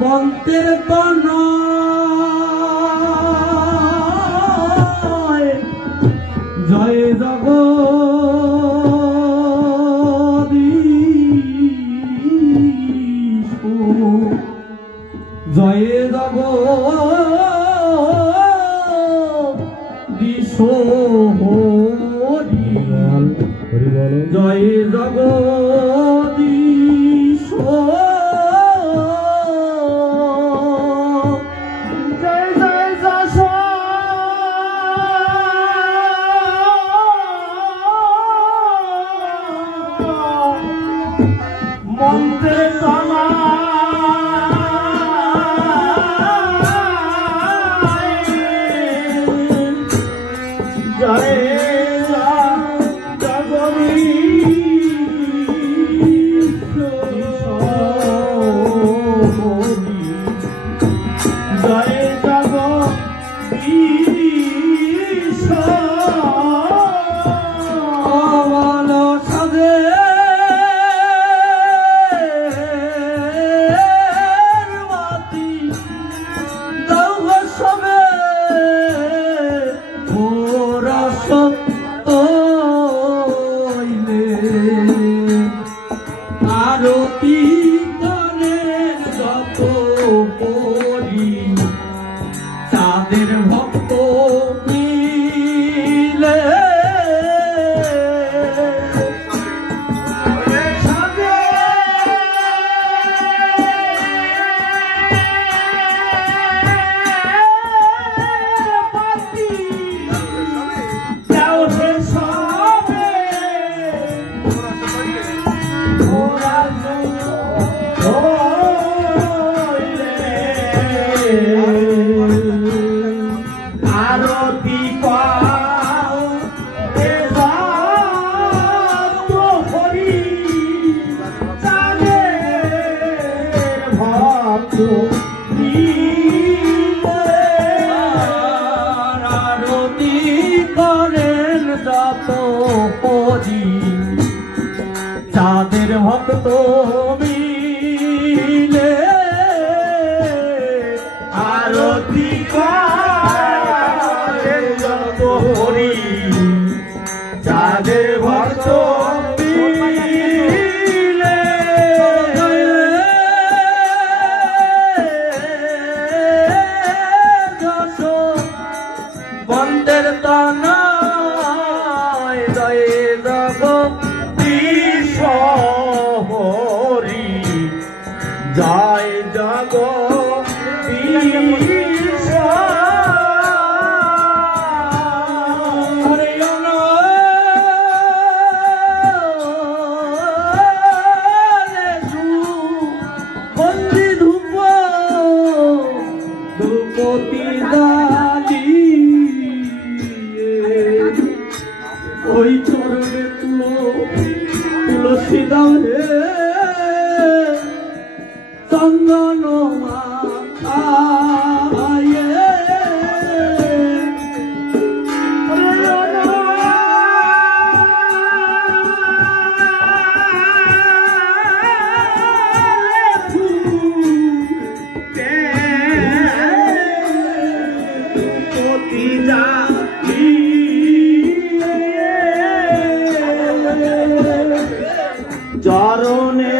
বন্তের তনা জয় জগদীশ জয় জগদীশ হরি জয় জগদীশ মন্ত্রে তমা জয় জগদীশ জয় জগদীশ ভালো সাজে আরতি করেন যত করি তাদের ভক্ত মিলে আরতি পাও হরি তাদের ভক্ত আরতি করেন যত হরি তাদের ভক্ত মিলে আরতি করেন যত হরি তাদের ভক্ত মিলে বন্দের তনয় জয় জগদীশ হরি জয় জগদীশ হরি বন্দি ধূপ ধূপতি দালি ওই চরণে তুলসী দাও হে চন্দন মাখায়ে চরণে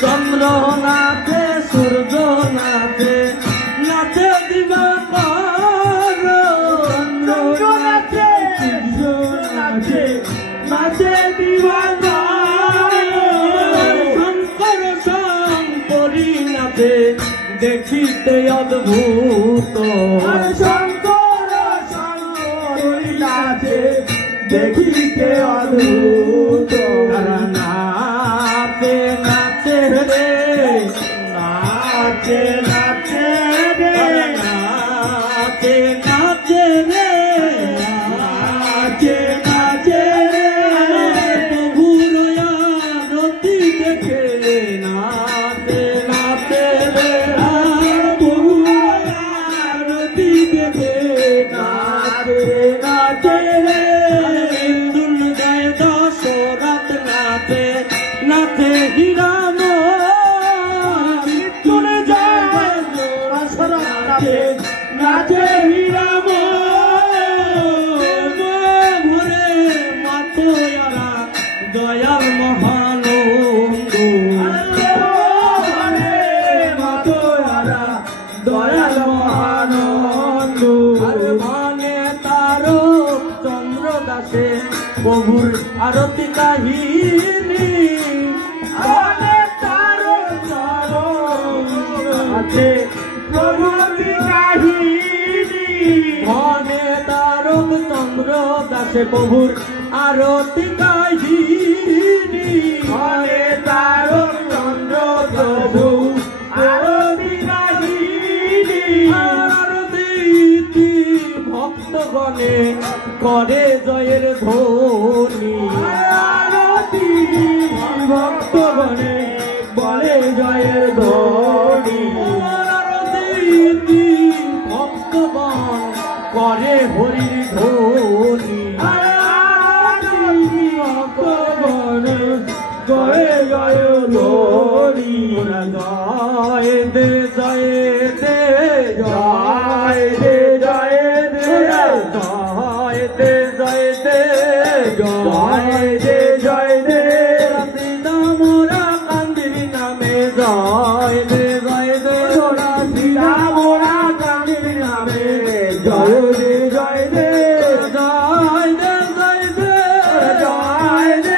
चंद्र नाचे सूरज नाचे नाचे दिवाकर चंद्र नाचे सूरज नाचे नाचे दिवाकर शंकर शंकरी नाचे देखिते अद्भुत शंकर शंकरी नाचे देखिते अद्भुत नाचे नाचे रे नाचे नाचे रे नाचे नाचे रे नाचे नाचे रे प्रभुरया रति देखे नाचे नाचे रे प्रभुरया रति देखे नाचे नाचे रे नाचे हिराम तुले जाए नाचे नाचे हिराम भरे मातोयारा दयाल महानंद मातोयारा दयाल महानंद माने तारो चंद्र दासे प्रभुर आरती काहिनी प्रभुर आरती काहिनी हरे तारो चंद्र प्रभु आरती काहिनी आरती भक्तगणे करे जयेर ध्वनि आरती भक्तगणे करे जयेर ध्वनि आरती भक्तगण करे हरिर ध्वनि जय जय लोरी जय दे जय दे जय दे जय दे जय दे जय दे जय दे जय दे सीता मोरा कांदिरी नामे जय दे जय दे सीता मोरा कांदिरी नामे जय दे जय दे जय दे जय दे जय दे